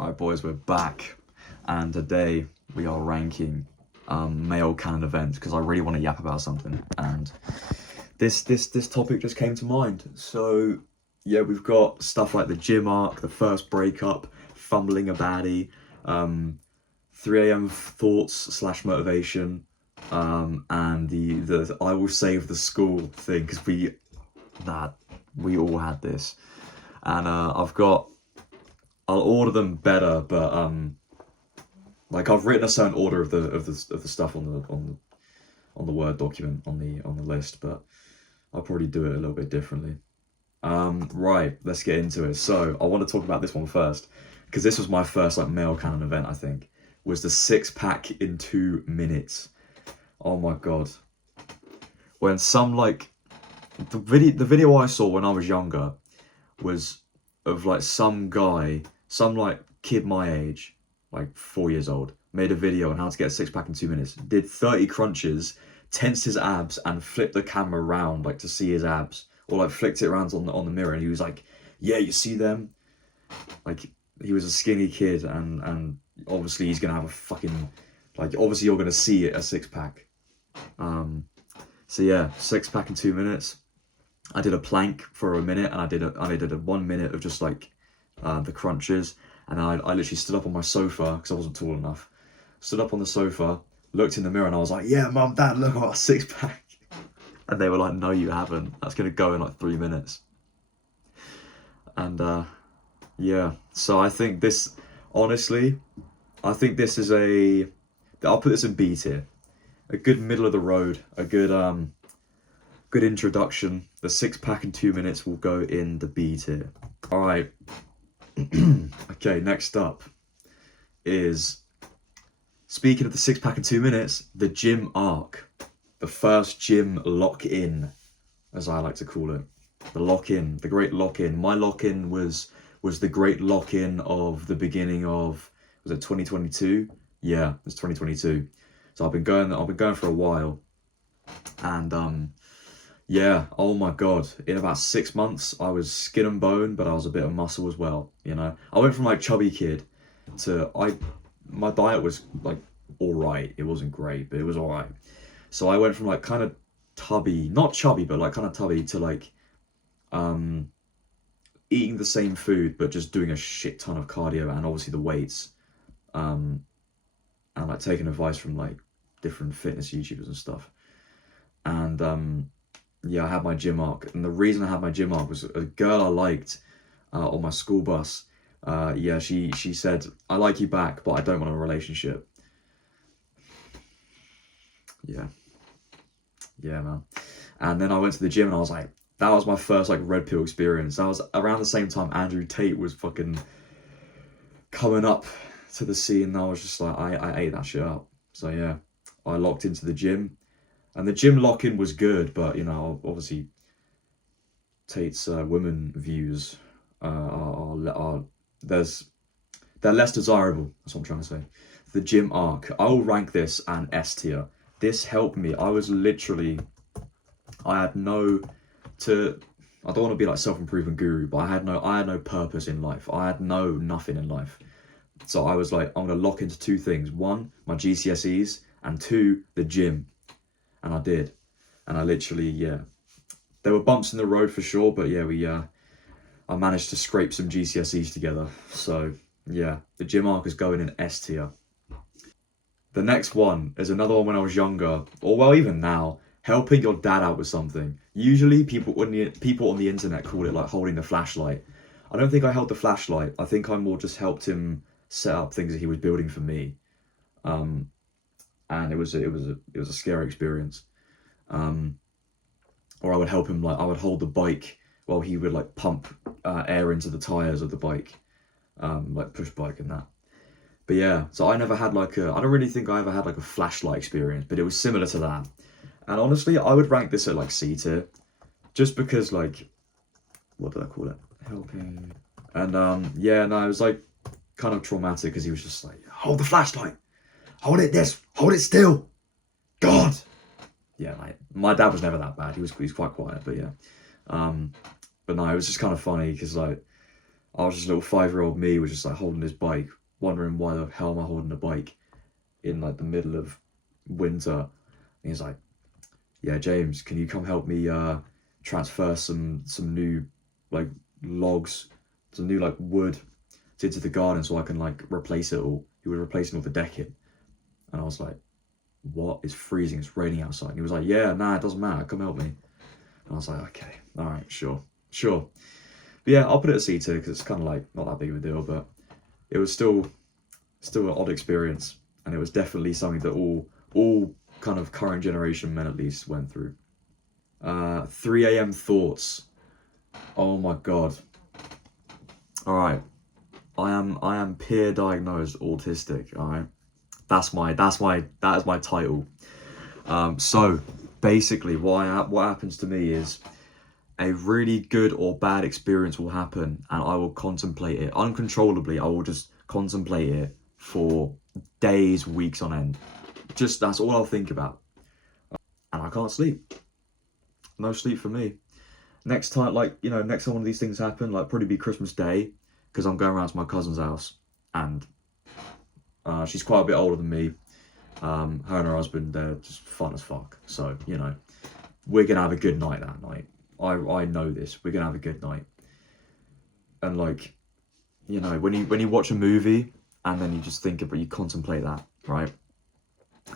Alright boys, we're back, and today we are ranking male canon events because I really want to yap about something, and this topic just came to mind. So yeah, we've got stuff like the gym arc, the first breakup, fumbling a baddie, 3 a.m. thoughts slash motivation, and the I will save the school thing because we all had this, and I'll order them better, but like I've written a certain order of the stuff on the Word document on the list, but I'll probably do it a little bit differently. Right, let's get into it. So I want to talk about this one first because this was my first like male canon event. I think was the 6-pack in 2 minutes. Oh my god! When some like the video I saw when I was younger was of like some guy, some like kid my age, like 4 years old, made a video on how to get a 6-pack in 2 minutes, did 30 crunches, tensed his abs and flipped the camera around like to see his abs, or like flicked it around on the mirror, and he was like, yeah, you see them? Like he was a skinny kid, and obviously he's gonna have a fucking, like, obviously you're gonna see it, a 6-pack. So yeah, 6-pack in 2 minutes. I did a plank for a minute, and I did a 1 minute of just like the crunches, and I literally stood up on my sofa because I wasn't tall enough. Stood up on the sofa, looked in the mirror, and I was like, "Yeah, mum, dad, look, I got a 6-pack." And they were like, "No, you haven't. That's gonna go in like 3 minutes." And yeah, so I think this, honestly, I think this is I'll put this in B tier, a good middle of the road, a good introduction. The 6-pack in 2 minutes will go in the B tier. All right. Okay, next up is, speaking of the 6-pack in 2 minutes, the gym arc. The first gym lock-in, as I like to call it. The lock-in, the great lock-in. My lock-in was the great lock-in of the beginning of, was it 2022? Yeah, it's 2022. So I've been going for a while. And yeah, oh my god, in about 6 months I was skin and bone, but I was a bit of muscle as well, you know. I went from like chubby kid to, my diet was like alright. It wasn't great, but it was alright. So I went from like kind of tubby, not chubby, but like kind of tubby, to like eating the same food but just doing a shit ton of cardio and obviously the weights, and like taking advice from like different fitness YouTubers and stuff. And yeah, I had my gym arc, and the reason I had my gym arc was a girl I liked on my school bus. Yeah, she said, "I like you back, but I don't want a relationship." Yeah, man. And then I went to the gym, and I was like, that was my first like red pill experience. That was around the same time Andrew Tate was fucking coming up to the scene, and I was just like, I ate that shit up. So yeah, I locked into the gym. And the gym lock-in was good, but you know, obviously Tate's women views are they're less desirable. That's what I'm trying to say. The gym arc, I will rank this an S tier. This helped me. I was literally, I had no, I don't want to be like self-improvement guru, but I had no purpose in life. I had nothing in life. So I was like, I'm gonna lock into 2 things: 1, my GCSEs, and 2, the gym. And I did, and I literally, yeah, there were bumps in the road for sure, but yeah, I managed to scrape some GCSEs together. So yeah, the gym arc is going in S tier. The next one is another one when I was younger, or well, even now, helping your dad out with something. Usually people on the internet call it like holding the flashlight. I don't think I held the flashlight. I think I more just helped him set up things that he was building for me. And it was a scary experience. Or I would help him, like I would hold the bike while he would like pump air into the tires of the bike, like push bike and that. But yeah, so I never had like I don't really think I ever had like a flashlight experience, but it was similar to that. And honestly, I would rank this at like C tier, just because like, what did I call it? Helping. And yeah, no, it was like kind of traumatic because he was just like, hold the flashlight. Hold it still. God. Yeah, my dad was never that bad. He's quite quiet, but yeah. But no, it was just kind of funny because like I was just a little 5-year-old me, was just like holding his bike, wondering why the hell am I holding a bike in like the middle of winter. And he's like, yeah, James, can you come help me transfer some new like logs, some new like wood into the garden so I can like replace it all. He was replacing all the decking. And I was like, what? It's freezing, it's raining outside. And he was like, yeah, nah, it doesn't matter, come help me. And I was like, okay, all right, sure. But yeah, I'll put it at C2 because it's kind of like not that big of a deal, but it was still an odd experience, and it was definitely something that all kind of current generation men at least went through. 3 a.m. thoughts. Oh my god. All right, I am peer diagnosed autistic. All right, that is my title. So basically, what happens to me is a really good or bad experience will happen, and I will contemplate it uncontrollably. I will just contemplate it for days, weeks on end. Just that's all I'll think about, and I can't sleep. No sleep for me. Next time, next time one of these things happen, like probably be Christmas Day, because I'm going around to my cousin's house, and she's quite a bit older than me. Her and her husband, they're just fun as fuck. So we're gonna have a good night that night. I know this. We're gonna have a good night. And like, when you watch a movie and then you just think about, you contemplate that, right?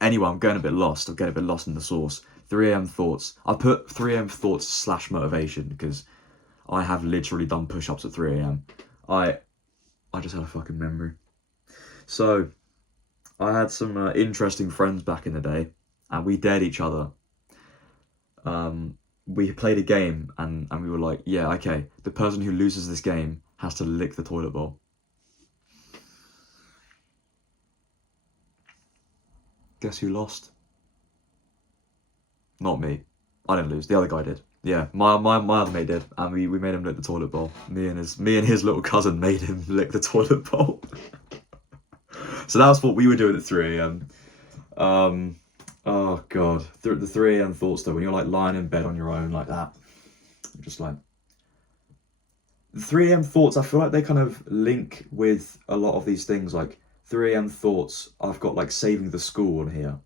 Anyway, I'm getting a bit lost in the sauce. 3 a.m. thoughts. I put 3 a.m. thoughts / motivation because I have literally done push-ups at 3 a.m. I just had a fucking memory. So I had some interesting friends back in the day, and we dared each other. We played a game, and we were like, yeah, okay, the person who loses this game has to lick the toilet bowl. Guess who lost? Not me. I didn't lose. The other guy did. Yeah, my other mate did, and we made him lick the toilet bowl. Me and his little cousin made him lick the toilet bowl. So that was what we were doing at 3 a.m. Oh god, the 3 a.m. thoughts though, when you're like lying in bed on your own like that, just like the 3 a.m. thoughts. I feel like they kind of link with a lot of these things. Like 3 a.m. thoughts, I've got like saving the school on here.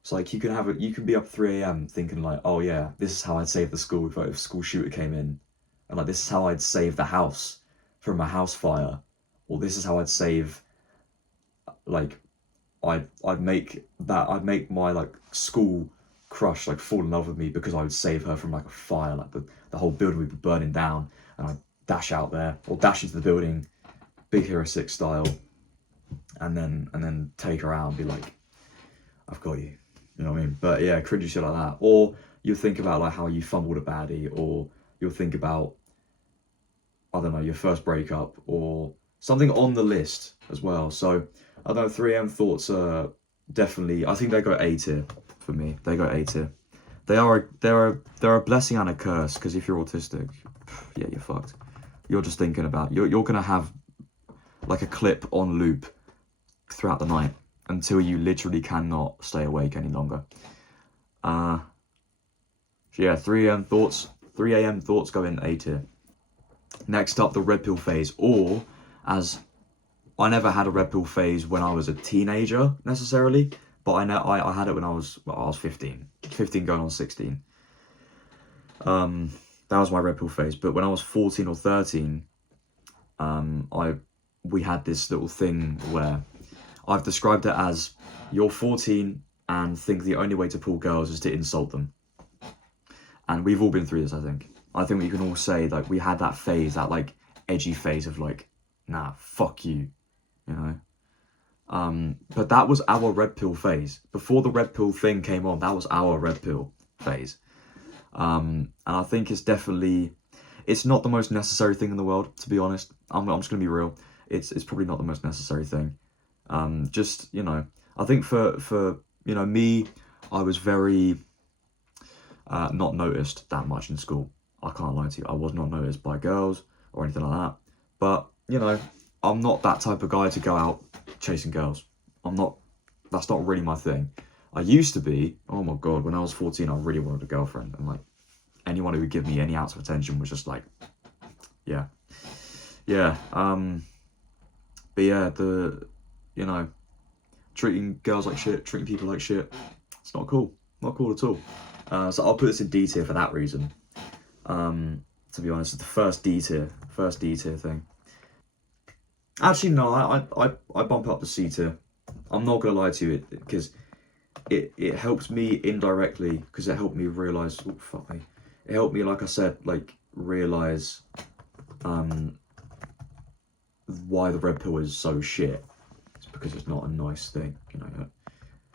It's like you can be up 3 a.m. thinking like, oh yeah, this is how I'd save the school if a school shooter came in, and like this is how I'd save the house from a house fire, or this is how I'd save, like, I'd make my like school crush like fall in love with me because I would save her from like a fire, like the whole building would be burning down, and I'd dash out there or dash into the building, Big Hero 6 style, and then take her out and be like, I've got you. You know what I mean? But yeah, cringy shit like that. Or you'll think about like how you fumbled a baddie, or you'll think about, I don't know, your first breakup or something on the list as well. So I don't know, 3 a.m. thoughts are definitely, I think they go A tier for me. They go A tier. They're a blessing and a curse, because if you're autistic, yeah, you're fucked. You're just thinking about, you're gonna have like a clip on loop throughout the night until you literally cannot stay awake any longer. So yeah, 3 a.m. thoughts go in A tier. Next up, the red pill phase, or as I never had a red pill phase when I was a teenager necessarily, but I had it when I was 15 going on 16. That was my red pill phase. But when I was 14 or 13, we had this little thing where I've described it as, you're 14 and think the only way to pull girls is to insult them. And we've all been through this, I think. I think we can all say, like, we had that phase, that, like, edgy phase of, like, nah, fuck you, you know? But that was our red pill phase. Before the red pill thing came on, that was our red pill phase. And I think it's definitely, it's not the most necessary thing in the world, to be honest. I'm just gonna be real. It's probably not the most necessary thing. Just, you know, I think for me, I was very not noticed that much in school. I can't lie to you. I was not noticed by girls or anything like that. But, you know, I'm not that type of guy to go out chasing girls. That's not really my thing. I used to be. Oh my God, when I was 14, I really wanted a girlfriend. And like, anyone who would give me any ounce of attention was just like, yeah, yeah, but yeah, you know, treating girls like shit, treating people like shit, it's not cool. Not cool at all. So I'll put this in D tier for that reason. To be honest, it's the first D tier thing. Actually, no, I bump it up to C tier. I'm not gonna lie to you, because it helps me indirectly, because it helped me realize. Oh, fuck me. It helped me, like I said, like realize why the red pill is so shit. It's because it's not a nice thing, you know.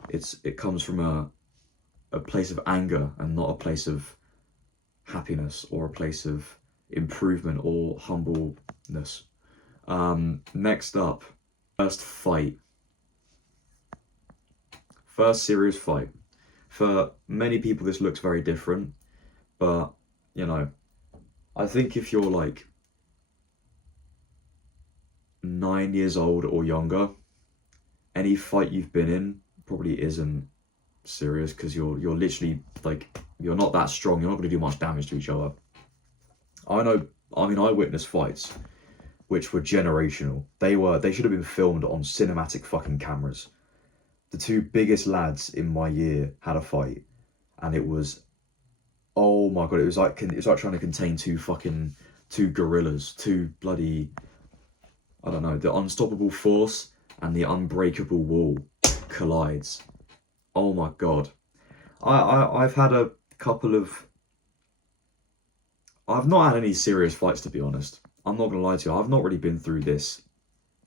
It comes from a place of anger and not a place of happiness or a place of improvement or humbleness. Next up, first fight. First serious fight. For many people, this looks very different, but you know, I think if you're like 9 years old or younger, any fight you've been in probably isn't serious, because you're literally like, you're not that strong. You're not going to do much damage to each other. I witnessed fights which were generational. They should have been filmed on cinematic fucking cameras. The two biggest lads in my year had a fight, and it was, oh my god, it was like trying to contain two gorillas, two bloody, I don't know, the unstoppable force and the unbreakable wall collides. Oh my god. I've had a couple of, I've not had any serious fights, to be honest. I'm not gonna lie to you. I've not really been through this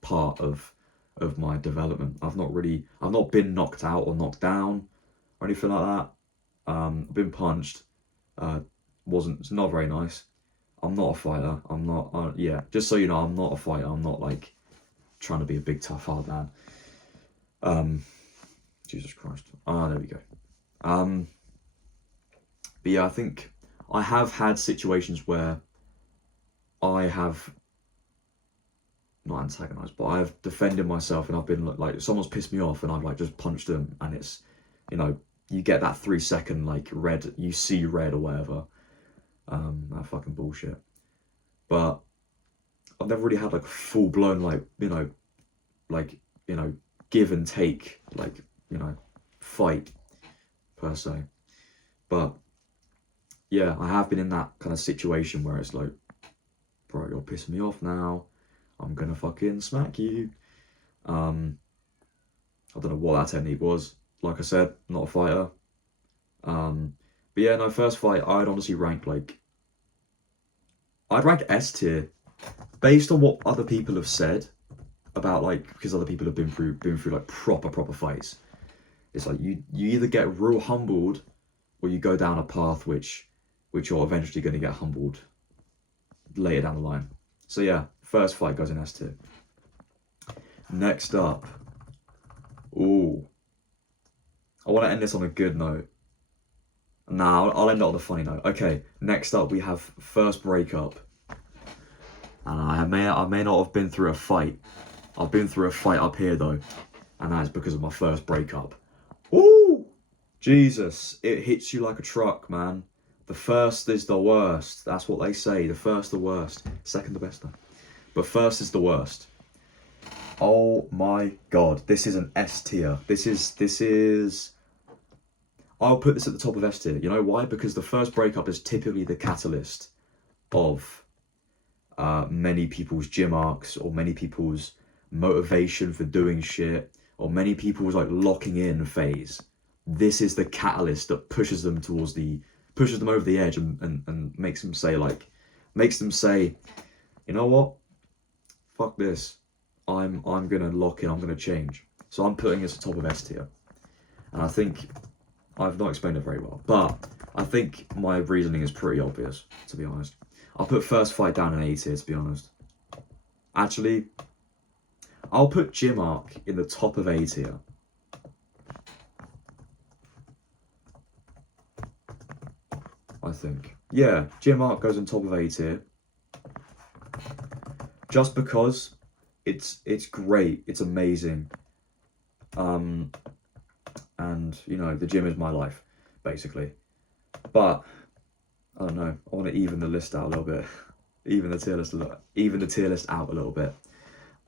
part of my development. I've not been knocked out or knocked down or anything like that. I've been punched. It's not very nice. I'm not a fighter. I'm not. Yeah, just so you know, I'm not a fighter. I'm not like trying to be a big tough hard man. Jesus Christ. There we go. But yeah, I think I have had situations where I have not antagonized, but I've defended myself, and I've been like someone's pissed me off, and I've like just punched them, and it's, you know, you get that 3 second like red, you see red or whatever, that fucking bullshit. But I've never really had like a full blown like, give and take, like, fight per se. But yeah, I have been in that kind of situation where it's like, bro, you're pissing me off now. I'm gonna fucking smack you. I don't know what that technique was. Like I said, not a fighter. But yeah, no, first fight, I'd honestly rank I'd rank S tier based on what other people have said about, like, because other people have been through like proper fights. It's like you either get real humbled, or you go down a path which you're eventually going to get humbled later down the line. So yeah, first fight goes in S tier. Next up, ooh, I want to end this on a good note. Nah, I'll end it on a funny note. Okay, next up we have first breakup. And I may not have been through a fight. I've been through a fight up here though, and that is because of my first breakup. Ooh, Jesus, it hits you like a truck, man. The first is the worst. That's what they say. The first the worst. Second the best though. But first is the worst. Oh my god, this is an S tier. This is. I'll put this at the top of S tier. You know why? Because the first breakup is typically the catalyst of many people's gym arcs, or many people's motivation for doing shit, or many people's like locking in phase. This is the catalyst that pushes them over the edge, and makes them say, you know what? Fuck this. I'm gonna lock in, I'm gonna change. So I'm putting this at the top of S tier. And I think I've not explained it very well, but I think my reasoning is pretty obvious, to be honest. I'll put first fight down in A tier, to be honest. Actually, I'll put gym arc in the top of A tier. I think. Yeah, gym arc goes on top of A tier. Just because it's great, it's amazing. And you know, the gym is my life, basically. But I don't know, I want to even the list out a little bit. even the tier list out a little bit.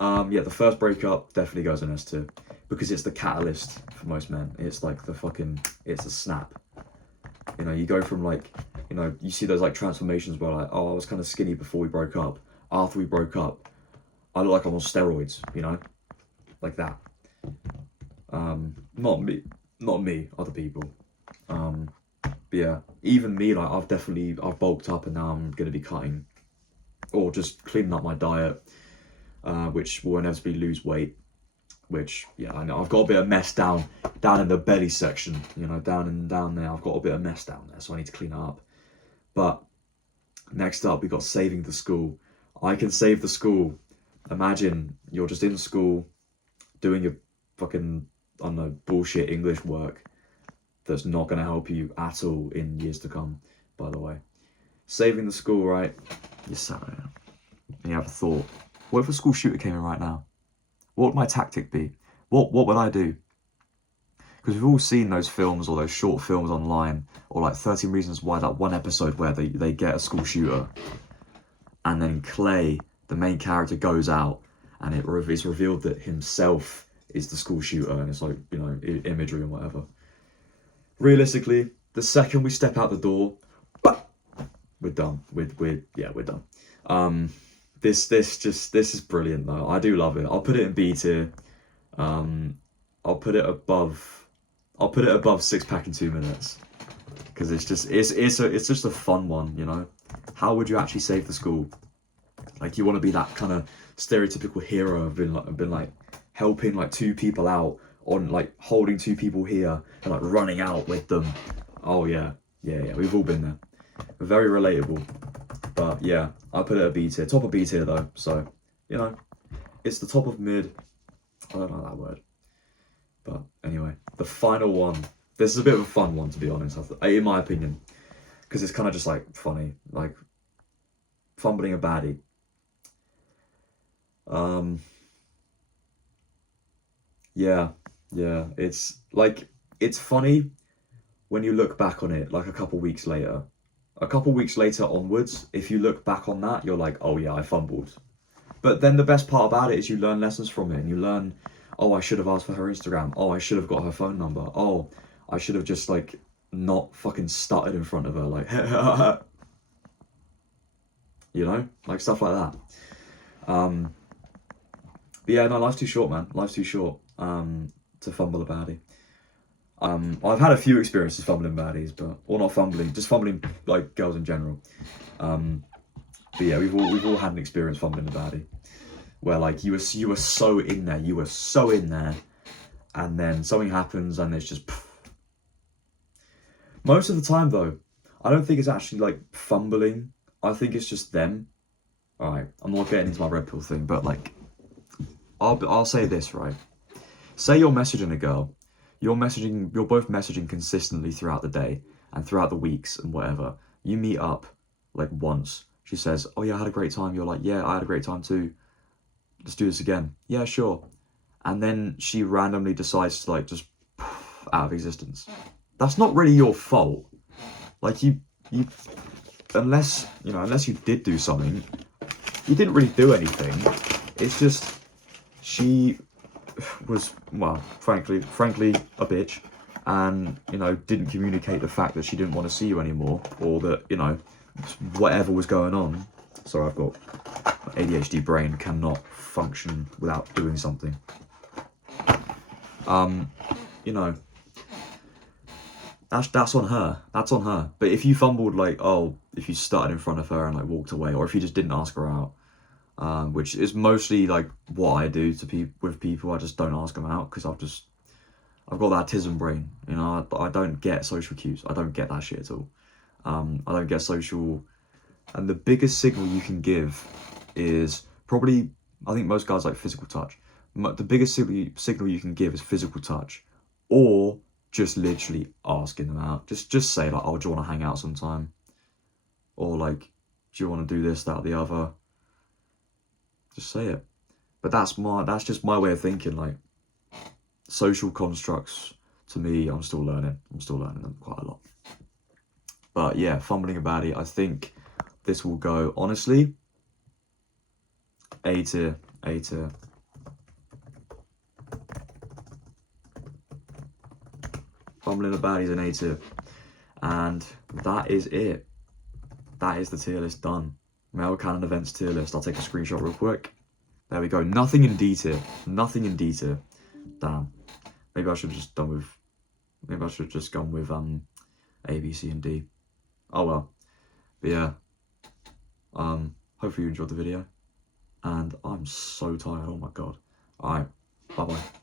Yeah, the first breakup definitely goes on S tier because it's the catalyst for most men. It's like it's a snap. You know, you go from like, you know, you see those like transformations where like, oh, I was kind of skinny before we broke up. After we broke up, I look like I'm on steroids, you know, like that. Not me, other people. But yeah, even me, like I've bulked up and now I'm gonna be cutting or just cleaning up my diet, which will inevitably lose weight. Which, yeah, I know I've got a bit of mess down in the belly section, you know, down there. I've got a bit of mess down there, so I need to clean it up. But next up, we got saving the school. I can save the school. Imagine you're just in school doing your fucking, I don't know, bullshit English work that's not going to help you at all in years to come, by the way. Saving the school, right? You're sat there and you have a thought. What if a school shooter came in right now? What would my tactic be? What would I do? Because we've all seen those films or those short films online, or like 13 Reasons Why, that one episode where they get a school shooter, and then Clay, the main character, goes out, and it's revealed that himself is the school shooter, and it's like, you know, imagery and whatever. Realistically, the second we step out the door, we're done. We're done. This is brilliant though. I do love it. I'll put it in B tier. I'll put it above 6 pack in 2 minutes because it's just a fun one, you know. How would you actually save the school? Like, you want to be that kind of stereotypical hero of been like helping like 2 people out, on like holding 2 people here and like running out with them. Oh yeah, we've all been there. Very relatable. But yeah, I put it at B tier. Top of B tier though, so, you know, it's the top of mid. I don't know that word. But anyway, the final one. This is a bit of a fun one, to be honest, in my opinion. Because it's kind of just like funny. Like, fumbling a baddie. Yeah. It's funny when you look back on it like a couple weeks later. A couple weeks later onwards, if you look back on that, you're like, oh yeah, I fumbled. But then the best part about it is you learn lessons from it, and you learn, oh, I should have asked for her Instagram. Oh, I should have got her phone number. Oh, I should have just like not fucking stuttered in front of her, like, you know, like stuff like that. But yeah, no, life's too short, man. Life's too short to fumble a baddie. I've had a few experiences fumbling baddies, or not fumbling, just fumbling like girls in general. But yeah, we've all had an experience fumbling a baddie, where like you were so in there, and then something happens and it's just. Pff. Most of the time though, I don't think it's actually like fumbling. I think it's just them. All right, I'm not getting into my red pill thing, but like, I'll say this, right? Say you're messaging a girl. You're both messaging consistently throughout the day and throughout the weeks and whatever. You meet up like once. She says, oh yeah, I had a great time. You're like, yeah, I had a great time too. Let's do this again. Yeah, sure. And then she randomly decides to like just out of existence. That's not really your fault. Like you unless you did do something, you didn't really do anything. It's just she was, well, frankly a bitch, and, you know, didn't communicate the fact that she didn't want to see you anymore, or that, you know, whatever was going on. Sorry, I've got ADHD brain, cannot function without doing something. You know, that's on her. That's on her. But if you fumbled, like, if you started in front of her and like walked away, or if you just didn't ask her out, which is mostly like what I do with people. I just don't ask them out because I've got that autism brain, you know. I don't get social cues. I don't get that shit at all. I don't get social, and the biggest signal you can give is probably, I think most guys like physical touch. The biggest signal you can give is physical touch, or just literally asking them out. Just say like, oh, do you want to hang out sometime? Or like, do you want to do this, that, or the other? Just say it. But that's just my way of thinking. Like, social constructs, to me, I'm still learning them quite a lot. But yeah, fumbling a baddie, I think this will go, honestly, A tier, A tier. Fumbling the Baddies and A tier. And that is it. That is the tier list done. Male canon events tier list. I'll take a screenshot real quick. There we go. Nothing in D tier. Nothing in D tier. Damn. Maybe I should have just done with. Maybe I should have just gone with A, B, C, and D. Oh well. But yeah. Hopefully you enjoyed the video. And I'm so tired. Oh my god. Alright. Bye bye.